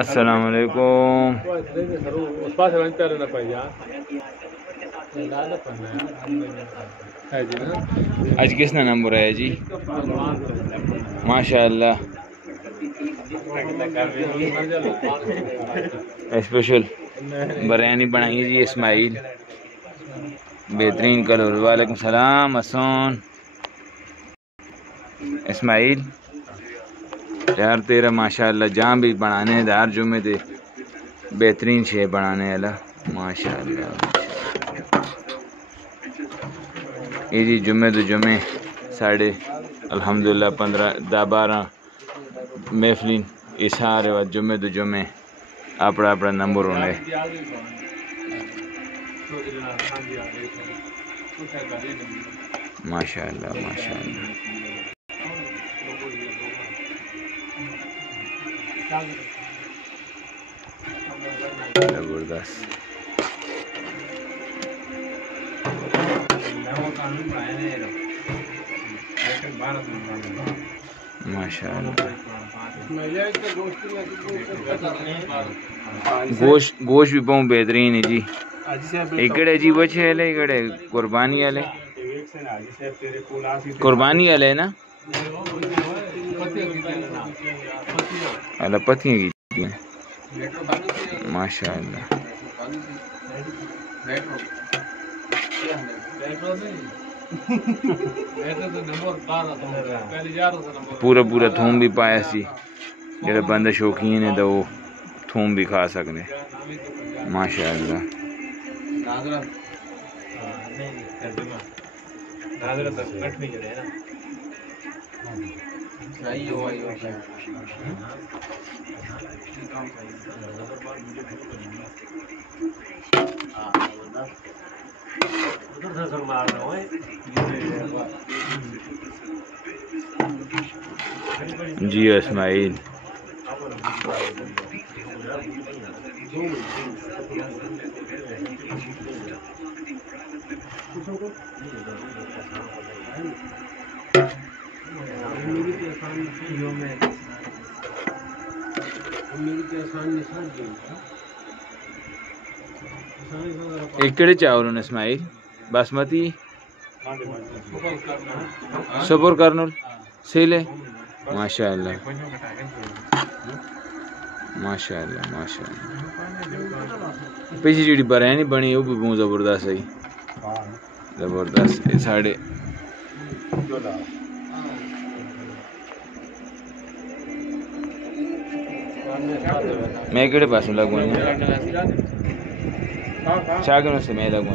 السلام علیکم. آج کس نے نمبر ہے جی؟ ماشاء اللہ اسپیشل بریانی بنائی جی اسماعیل، بہترین کلر. وعلیکم السلام حسن. اسماعیل یار تیرا ماشاء اللہ جہاں بھی بنانے دار جمعے دے بہترین شے بنانے والا ماشاء اللہ. یہ جی جمعے تو جمعے ساڑھے الحمدللہ 15-12 محفلین یہ سارے وقت جمعے تو جمعے اپنا اپنا نمبر ہونے. ماشاء اللہ ماشاء اللہ زبردست. ماشاء اللہ گوشت بھی بہت بہترین ہے جی. ایکڑے جی بچے والے ایکڑے قربانی والے نا اللہ پتیاں کی ماشاء اللہ. پورا تھوم بھی پایا سی جڑے بندے شوقین ہے تو وہ تھوم بھی کھا سکنے ماشاء اللہ. جی اسماعیل ایکڑے چاول اسماعیل باسمتی سپر کرنل سیلے ماشاء اللہ ماشاء اللہ ماشاء اللہ. پیچھے جی بریانی بنی وہ بھی بہت زبردست ہے زبردست. ساڑھے میں کہڑے پاس لگوں چاہ سے میں لگوں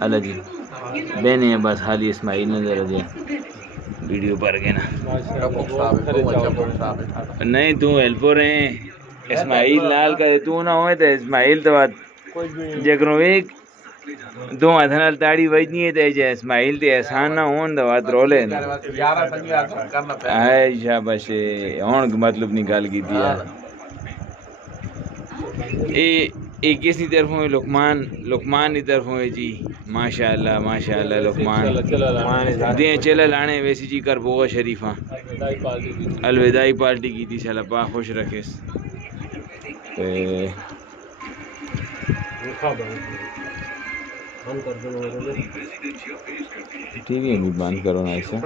اللہ جی بہنے ہیں بس حالی اسماعیل نے ذرا دیا ویڈیو پر گئے نا نہیں تو ہیلپر ہیں اسماعیل لال کا تو نہ ہوئے تو اسماعیل تو بات جگروں ایک دو ہاتھ نال تاڑی وجنی ہے تے جے اسماعیل تے احسان نہ ہون دا وات رولے نا اے شاباش ہون مطلب نہیں گل کیتی یار. اے کسی طرف ہوئے لقمان کی طرف ہوئے جی ماشاء اللہ لقمان دیں چلے لانے ویسی جی کر بوغا شریفاں الوداعی پارٹی کی تھی سالہ پاک خوش رکھے ٹی وی بھی بند کرو نا ایسا.